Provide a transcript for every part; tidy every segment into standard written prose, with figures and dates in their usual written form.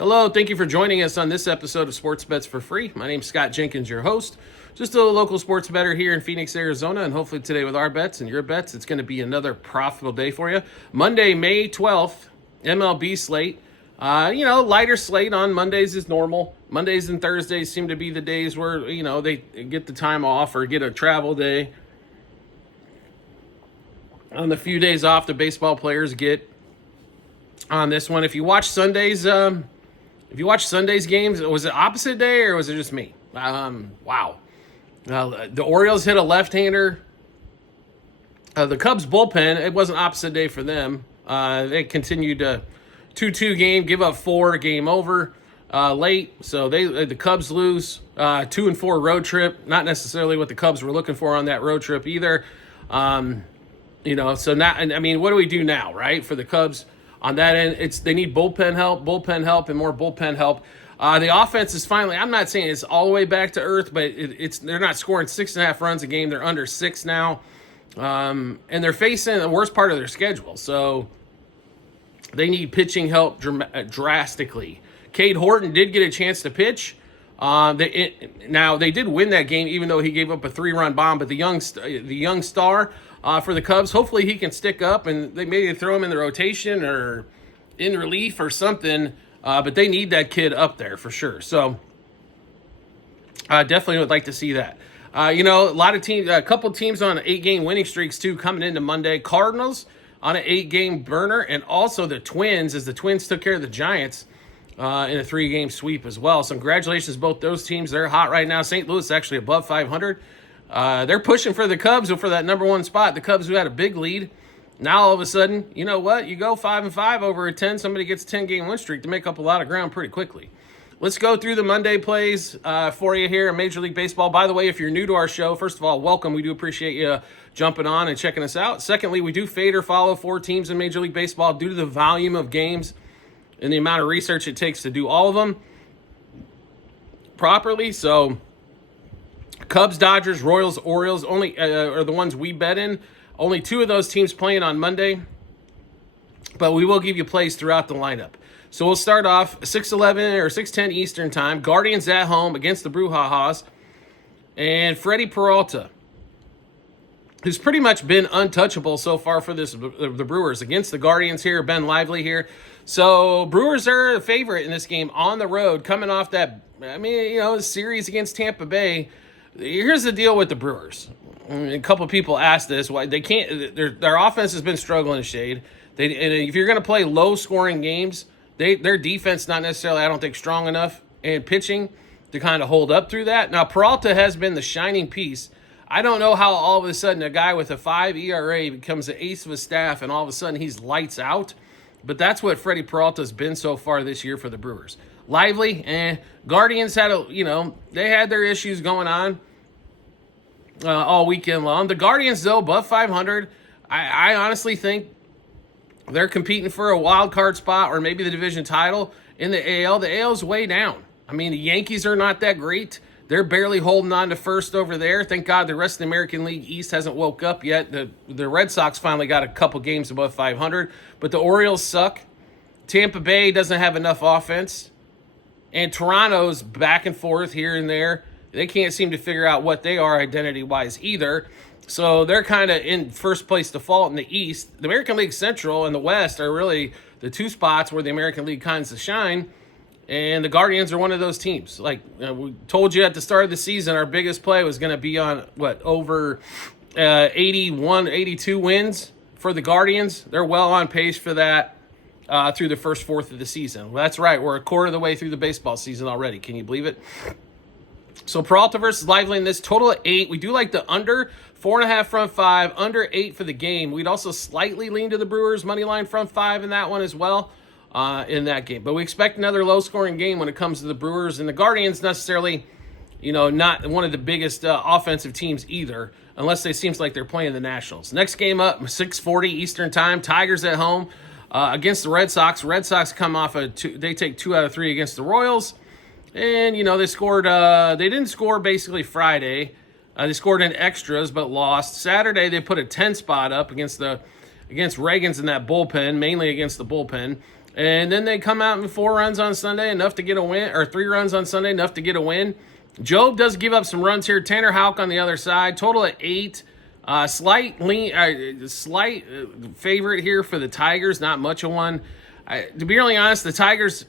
Hello, thank you for joining us on this episode of Sports Bets for Free. My name's Scott Jenkins, your host. Just a local sports bettor here in Phoenix, Arizona, and hopefully today with our bets and your bets, it's going to be another profitable day for you. Monday, May 12th, MLB slate. Lighter slate on Mondays is normal. Mondays and Thursdays seem to be the days where, they get the time off or get a travel day. On the few days off the baseball players get on this one. If you watch Sunday's games, was it opposite day or was it just me? Wow. The Orioles hit a left-hander. The Cubs bullpen, it wasn't opposite day for them. They continued to 2-2 game, give up 4, game over late. So the Cubs lose 2-4 road trip. Not necessarily what the Cubs were looking for on that road trip either. So now, what do we do now, right? For the Cubs on that end, they need bullpen help, and more bullpen help. The offense is finally, I'm not saying it's all the way back to earth, but they're not scoring 6.5 runs a game. They're under 6 now. And they're facing the worst part of their schedule. So they need pitching help drastically. Cade Horton did get a chance to pitch. Now, they did win that game, even though he gave up a 3-run bomb. But the young star for the Cubs, hopefully he can stick up, and they maybe throw him in the rotation or in relief or something. But they need that kid up there for sure. So I definitely would like to see that. A couple teams on 8-game winning streaks too coming into Monday. Cardinals on an 8-game burner, and also the Twins, as the Twins took care of the Giants in a 3-game sweep as well. So congratulations to both those teams. They're hot right now. St. Louis actually above 500. They're pushing for the Cubs for that number 1 spot. The Cubs who had a big lead. Now all of a sudden, you know what? You go 5-5 over a 10. Somebody gets a 10-game win streak to make up a lot of ground pretty quickly. Let's go through the Monday plays for you here in Major League Baseball. By the way, if you're new to our show, first of all, welcome. We do appreciate you jumping on and checking us out. Secondly, we do fade or follow 4 teams in Major League Baseball due to the volume of games and the amount of research it takes to do all of them properly. So Cubs, Dodgers, Royals, Orioles only are the ones we bet in. Only 2 of those teams playing on Monday, but we will give you plays throughout the lineup. So we'll start off 6:11 or 6:10 Eastern time. Guardians at home against the Brouhahas, and Freddie Peralta, who's pretty much been untouchable so far for the Brewers against the Guardians here. Ben Lively here. So Brewers are a favorite in this game on the road, coming off that series against Tampa Bay. Here's the deal with the Brewers. A couple of people asked this, why they can't. Their offense has been struggling to shade. And if you're going to play low-scoring games, their defense not necessarily, I don't think, strong enough, and pitching to kind of hold up through that. Now, Peralta has been the shining piece. I don't know how all of a sudden a guy with a 5 ERA becomes the ace of his staff, and all of a sudden he's lights out. But that's what Freddie Peralta's been so far this year for the Brewers. Lively, Guardians had they had their issues going on all weekend long. The Guardians, though, above 500. I honestly think they're competing for a wild card spot or maybe the division title in the AL. The AL's way down. The Yankees are not that great. They're barely holding on to first over there. Thank God the rest of the American League East hasn't woke up yet. The Red Sox finally got a couple games above 500, but the Orioles suck. Tampa Bay doesn't have enough offense, and Toronto's back and forth here and there. They can't seem to figure out what they are identity-wise either. So they're kind of in first place default in the East. The American League Central and the West are really the 2 spots where the American League kinds of shine. And the Guardians are one of those teams. Like we told you at the start of the season, our biggest play was going to be on, over 81, 82 wins for the Guardians. They're well on pace for that through the first fourth of the season. Well, that's right. We're a quarter of the way through the baseball season already. Can you believe it? So Peralta versus Lively in this, total of 8. We do like the under 4.5 front 5, under 8 for the game. We'd also slightly lean to the Brewers money line front 5 in that one as well in that game. But we expect another low-scoring game when it comes to the Brewers, and the Guardians necessarily, not one of the biggest offensive teams either, unless it seems like they're playing the Nationals. Next game up, 6:40 Eastern time. Tigers at home against the Red Sox. Red Sox come off they take 2 out of 3 against the Royals. And, they scored, they didn't score basically Friday. They scored in extras, but lost. Saturday, they put a 10 spot up against Reagan's in that bullpen, mainly against the bullpen. And then they come out in 4 runs on Sunday, enough to get a win, or 3 runs on Sunday, enough to get a win. Job does give up some runs here. Tanner Houck on the other side, total at 8. Slight favorite here for the Tigers, not much of one. To be really honest, the Tigers,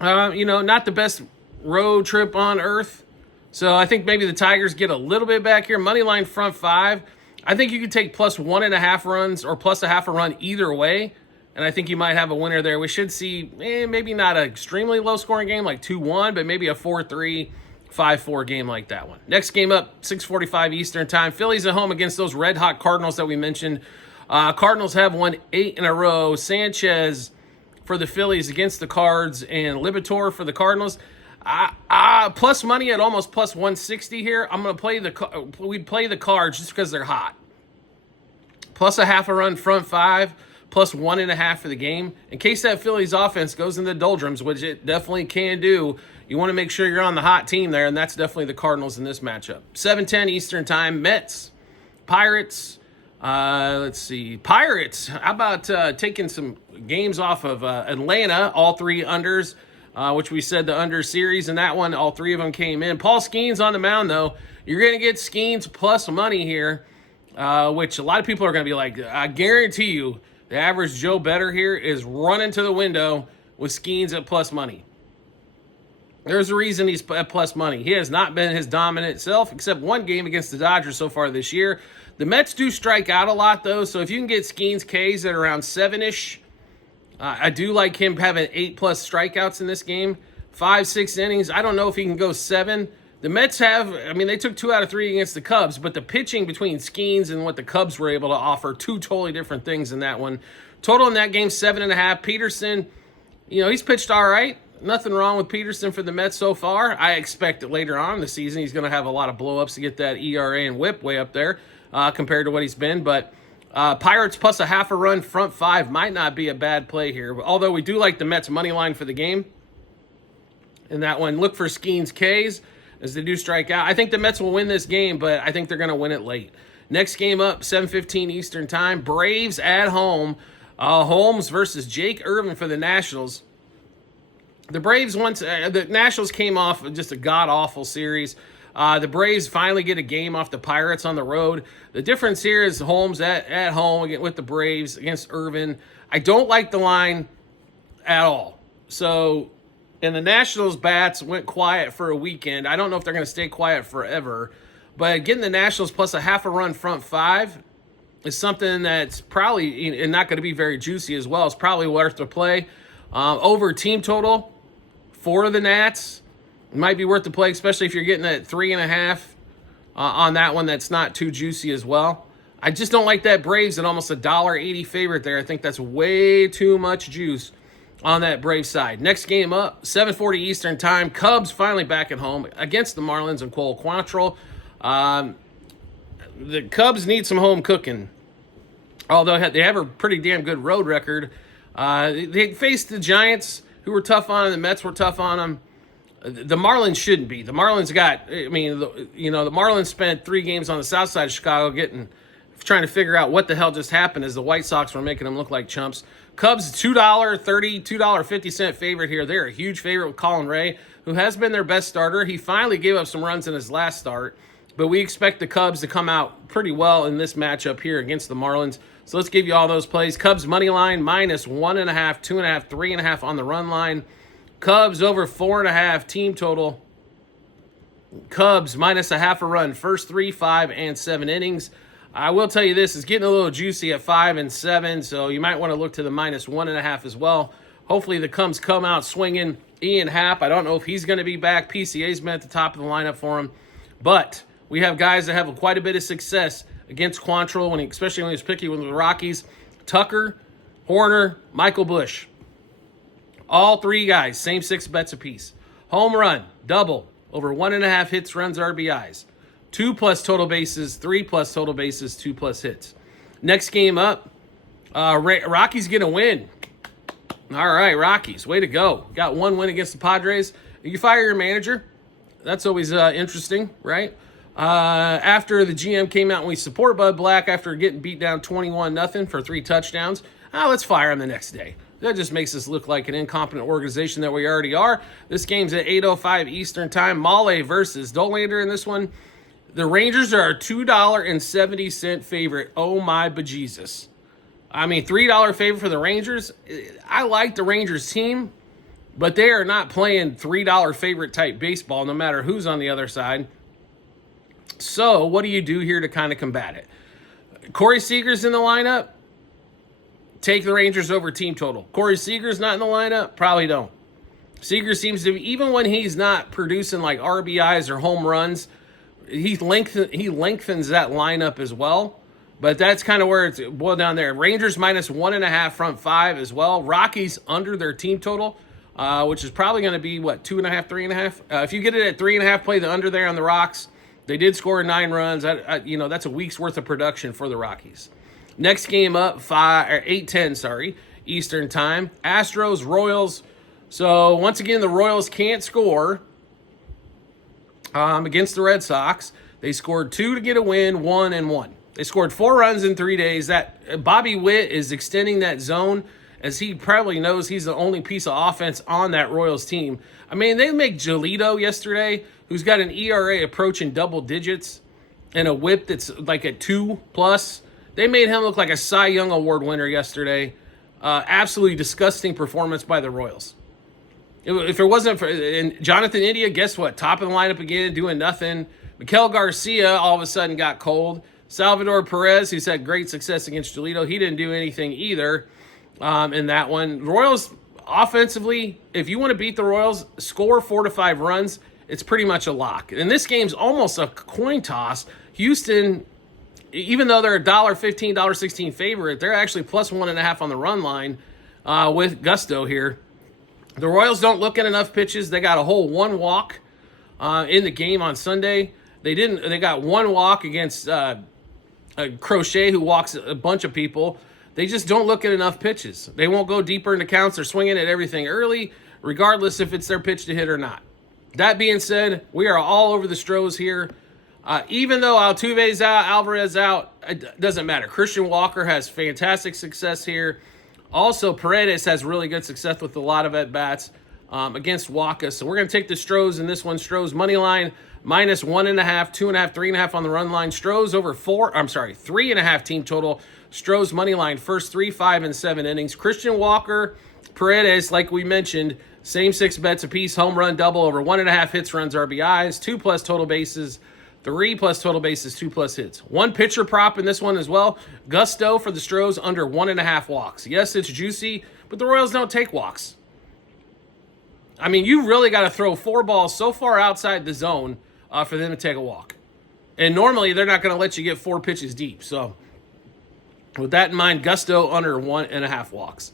not the best road trip on earth. So I think maybe the Tigers get a little bit back here. Money line front 5. I think you could take plus 1.5 runs or plus a half a run either way. And I think you might have a winner there. We should see maybe not an extremely low-scoring game like 2-1, but maybe a 4-3, 5-4 game like that one. Next game up, 6:45 Eastern time. Phillies at home against those red-hot Cardinals that we mentioned. Cardinals have won 8 in a row. Sanchez for the Phillies against the Cards and Libator for the Cardinals. Plus money at almost plus 160 here. I'm going to we'd play the Cards just because they're hot. Plus a half a run front 5. Plus 1.5 for the game. In case that Phillies offense goes in the doldrums, which it definitely can do, you want to make sure you're on the hot team there, and that's definitely the Cardinals in this matchup. 7:10 Eastern time, Mets, Pirates. Let's see. Pirates, how about taking some games off of Atlanta, all 3 unders, which we said the under series, and that one, all 3 of them came in. Paul Skeens on the mound, though. You're going to get Skeens plus money here, which a lot of people are going to be like, I guarantee you, the average Joe bettor here is running to the window with Skeens at plus money. There's a reason he's at plus money. He has not been his dominant self, except one game against the Dodgers so far this year. The Mets do strike out a lot, though, so if you can get Skeens K's at around 7-ish, I do like him having 8+ strikeouts in this game. 5-6 innings. I don't know if he can go 7. The Mets they took 2 out of 3 against the Cubs, but the pitching between Skeens and what the Cubs were able to offer, 2 totally different things in that one. Total in that game, 7.5. Peterson, he's pitched all right. Nothing wrong with Peterson for the Mets so far. I expect that later on in the season he's going to have a lot of blow-ups to get that ERA and whip way up there compared to what he's been. But Pirates plus a half a run front 5 might not be a bad play here, although we do like the Mets money line for the game. In that one, look for Skeens K's as they do strike out. I think the Mets will win this game, but I think they're going to win it late. Next game up, 7:15 Eastern time. Braves at home. Holmes versus Jake Irvin for the Nationals. The Braves the Nationals came off of just a god-awful series. The Braves finally get a game off the Pirates on the road. The difference here is Holmes at home with the Braves against Irvin. I don't like the line at all. So, and the Nationals bats went quiet for a weekend. I don't know if they're going to stay quiet forever. But getting the Nationals plus a half a run front 5 is something that's probably not going to be very juicy as well. It's probably worth the play. Over team total for the Nats, it might be worth the play, especially if you're getting at 3.5 on that one. That's not too juicy as well. I just don't like that Braves at almost $1.80 favorite there. I think that's way too much juice on that Braves side. Next game up, 7:40 Eastern time. Cubs finally back at home against the Marlins and Cole Quantrill. The Cubs need some home cooking, although they have a pretty damn good road record. They faced the Giants, who were tough on them. The Mets were tough on them. The Marlins shouldn't be. The Marlins the Marlins spent 3 games on the south side of Chicago trying to figure out what the hell just happened as the White Sox were making them look like chumps. Cubs, $2.50 favorite here. They're a huge favorite with Colin Ray, who has been their best starter. He finally gave up some runs in his last start, but we expect the Cubs to come out pretty well in this matchup here against the Marlins. So let's give you all those plays. Cubs money line minus 1.5, 2.5, 3.5 on the run line. Cubs over 4.5 team total. Cubs minus a half a run first 3, 5, and 7 innings. I will tell you this, is getting a little juicy at 5 and 7, so you might want to look to the minus 1.5 as well. Hopefully the Cubs come out swinging. Ian Happ, I don't know if he's going to be back. PCA's been at the top of the lineup for him. But we have guys that have quite a bit of success against Quantrill, especially when he was picky with the Rockies. Tucker, Horner, Michael Busch. All 3 guys, same 6 bets apiece. Home run, double, over 1.5 hits, runs, RBIs. 2+ total bases, 3+ total bases, 2+ hits. Next game up, Rockies get a win. All right, Rockies, way to go. Got 1 win against the Padres. You fire your manager. That's always interesting, right? After the GM came out and we support Bud Black after getting beat down 21-0 for 3 touchdowns, let's fire him the next day. That just makes us look like an incompetent organization that we already are. This game's at 8:05 Eastern Time. Male versus Dolander in this one. The Rangers are a $2.70 favorite. Oh my bejesus. I mean, $3 favorite for the Rangers. I like the Rangers team, but they are not playing $3 favorite type baseball no matter who's on the other side. So what do you do here to kind of combat it? Corey Seager's in the lineup. Take the Rangers over team total. Corey Seager's not in the lineup. Probably don't. Seager seems to be, even when he's not producing like RBIs or home runs, he lengthens that lineup as well. But that's kind of where it's boiled down there. Rangers minus 1.5 front 5 as well. Rockies under their team total, which is probably going to be, 2.5, 3.5? If you get it at 3.5, play the under there on the Rocks. They did score 9 runs. That's a week's worth of production for the Rockies. Next game up, 8:10, Eastern Time. Astros, Royals. So, once again, the Royals can't score against the Red Sox. They scored 2 to get a win, 1-1. They scored 4 runs in 3 days. That Bobby Witt is extending that zone, as he probably knows he's the only piece of offense on that Royals team. I mean, they make Giolito yesterday, who's got an ERA approaching double digits and a whip that's like at 2+. They made him look like a Cy Young Award winner yesterday. Absolutely disgusting performance by the Royals. If it wasn't for Jonathan India, guess what? Top of the lineup again, doing nothing. Miguel Garcia all of a sudden got cold. Salvador Perez, who's had great success against Giolito, he didn't do anything either in that one. Royals, offensively, if you want to beat the Royals, score 4 to 5 runs. It's pretty much a lock. And this game's almost a coin toss. Houston, even though they're a $1.15, $1.16 favorite, they're actually plus 1.5 on the run line with gusto here. The Royals don't look at enough pitches. They got a whole 1 walk in the game on Sunday. They got 1 walk against Crochet, who walks a bunch of people. They just don't look at enough pitches. They won't go deeper into counts. They're swinging at everything early, regardless if it's their pitch to hit or not. That being said, we are all over the Stros here. Even though Altuve's out, Alvarez out, it doesn't matter. Christian Walker has fantastic success here. Also, Paredes has really good success with a lot of at-bats against Waka. So we're going to take the Stros in this one. Stros money line minus 1.5, 2.5, 3.5 on the run line. Stros over 3.5 team total. Stros money line first 3, 5, and 7 innings. Christian Walker, Paredes, like we mentioned, same 6 bets apiece. Home run double over 1.5 hits, runs, RBIs, 2+ total bases. 3+ total bases, 2+ hits. 1 pitcher prop in this one as well. Gusto for the Stros under 1.5 walks. Yes, it's juicy, but the Royals don't take walks. I mean, you really got to throw 4 balls so far outside the zone for them to take a walk. And normally they're not going to let you get 4 pitches deep. So with that in mind, Gusto under 1.5 walks.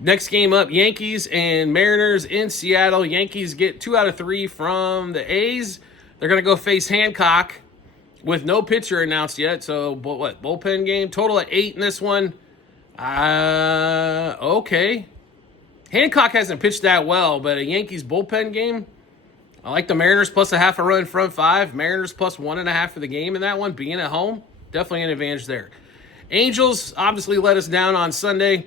Next game up, Yankees and Mariners in Seattle. Yankees get 2 out of 3 from the A's. They're going to go face Hancock with no pitcher announced yet. So, bullpen game? Total at 8 in this one. Okay. Hancock hasn't pitched that well, but a Yankees bullpen game? I like the Mariners plus 0.5 run front 5. Mariners plus 1.5 for the game in that one. Being at home, definitely an advantage there. Angels obviously let us down on Sunday.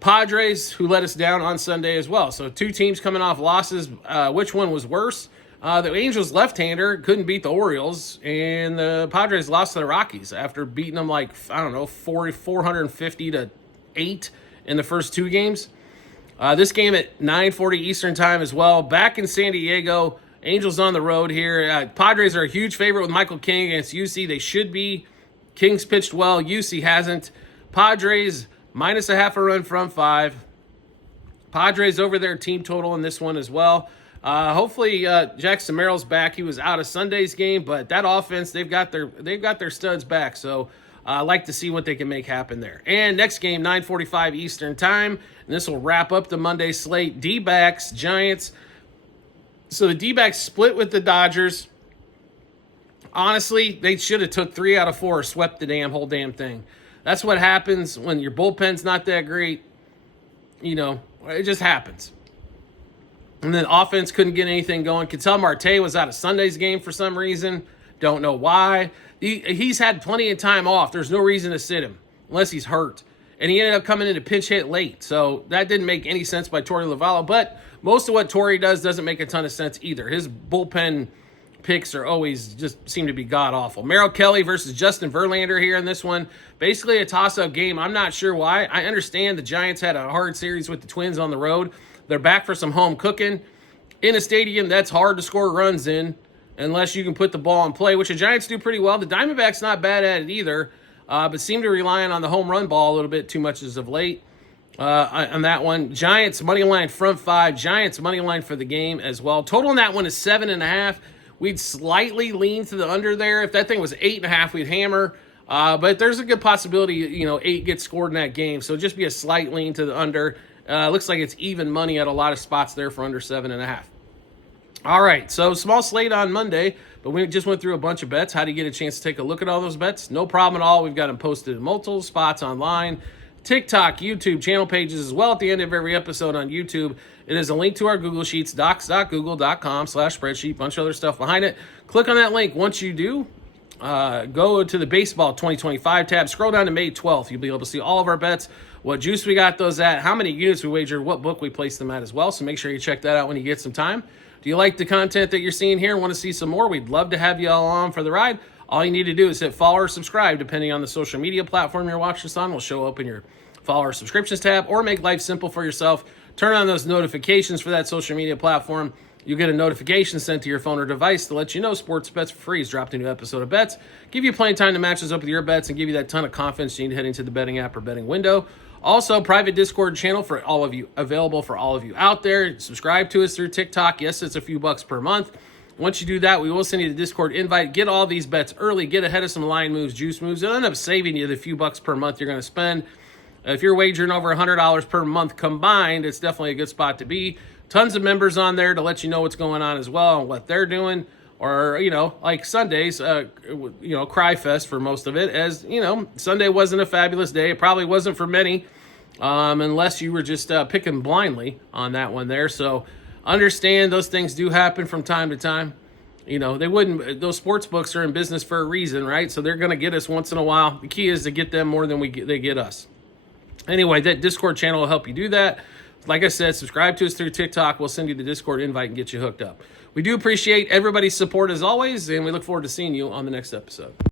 Padres, who let us down on Sunday as well. So 2 teams coming off losses. Which one was worse? The Angels left-hander couldn't beat the Orioles, and the Padres lost to the Rockies after beating them 450 to 8 in the first 2 games. This game at 9:40 Eastern Time as well. Back in San Diego, Angels on the road here. Padres are a huge favorite with Michael King against UC. They should be. King's pitched well. UC hasn't. Padres minus 0.5 run front 5. Padres over their team total in this one as well. Hopefully Jackson Merrill's back. He was out of Sunday's game, but that offense, they've got their studs back. So I like to see what they can make happen there. And next game, 9:45 Eastern Time, and this will wrap up the Monday slate. D-backs, Giants. So the D-backs split with the Dodgers. Honestly, they should have took 3 out of 4 or swept the whole damn thing. That's what happens when your bullpen's not that great. You know, it just happens. And then offense couldn't get anything going. Ketel Marte was out of Sunday's game for some reason. Don't know why. He's had plenty of time off. There's no reason to sit him unless he's hurt. and he ended up coming in to pinch hit late. So that didn't make any sense by Torey Lovullo, but most of what Torey does doesn't make a ton of sense either. His bullpen picks are always just seem to be god-awful. Merrill Kelly versus Justin Verlander here in this one. Basically a toss-up game. I'm not sure why. I understand the Giants had a hard series with the Twins on the road. They're back for some home cooking in a stadium that's hard to score runs in unless you can put the ball in play, which the Giants do pretty well. The Diamondbacks not bad at it either, but seem to rely on the home run ball a little bit too much as of late. On that one, Giants money line front 5, Giants money line for the game as well. Total on that one is 7.5. We'd slightly lean to the under there. If that thing was 8.5, we'd hammer. But there's a good possibility, 8 gets scored in that game. So just be a slight lean to the under. Looks like it's even money at a lot of spots there for under 7.5. All right, so small slate on Monday, but we just went through a bunch of bets. How do you get a chance to take a look at all those bets? No problem at all. We've got them posted in multiple spots online. TikTok, YouTube, channel pages as well at the end of every episode on YouTube. It is a link to our Google Sheets, docs.google.com/spreadsheet, bunch of other stuff behind it. Click on that link. Once you do, go to the Baseball 2025 tab. Scroll down to May 12th. You'll be able to see all of our bets, what juice we got those at, how many units we wagered, what book we placed them at as well. So make sure you check that out when you get some time. Do you like the content that you're seeing here and want to see some more? We'd love to have you all on for the ride. All you need to do is hit follow or subscribe, depending on the social media platform you're watching this on. Will show up in your follow or subscriptions tab, or make life simple for yourself. Turn on those notifications for that social media platform. You get a notification sent to your phone or device to let you know Sports Bets for Free has dropped a new episode of bets. Give you plenty of time to match those up with your bets and give you that ton of confidence you need heading to the betting app or betting window. Also, private Discord channel for all of you, available for all of you out there. Subscribe to us through TikTok. Yes, it's a few bucks per month. Once you do that, we will send you the Discord invite. Get all these bets early. Get ahead of some line moves, juice moves. It'll end up saving you the few bucks per month you're going to spend. If you're wagering over $100 per month combined, it's definitely a good spot to be. Tons of members on there to let you know what's going on as well and what they're doing. Or, like Sundays, Cry Fest for most of it. As, Sunday wasn't a fabulous day. It probably wasn't for many, unless you were just picking blindly on that one there. So understand those things do happen from time to time. Those sports books are in business for a reason, right? So they're going to get us once in a while. The key is to get them more than they get us. Anyway, that Discord channel will help you do that. Like I said, subscribe to us through TikTok. We'll send you the Discord invite and get you hooked up. We do appreciate everybody's support as always, and we look forward to seeing you on the next episode.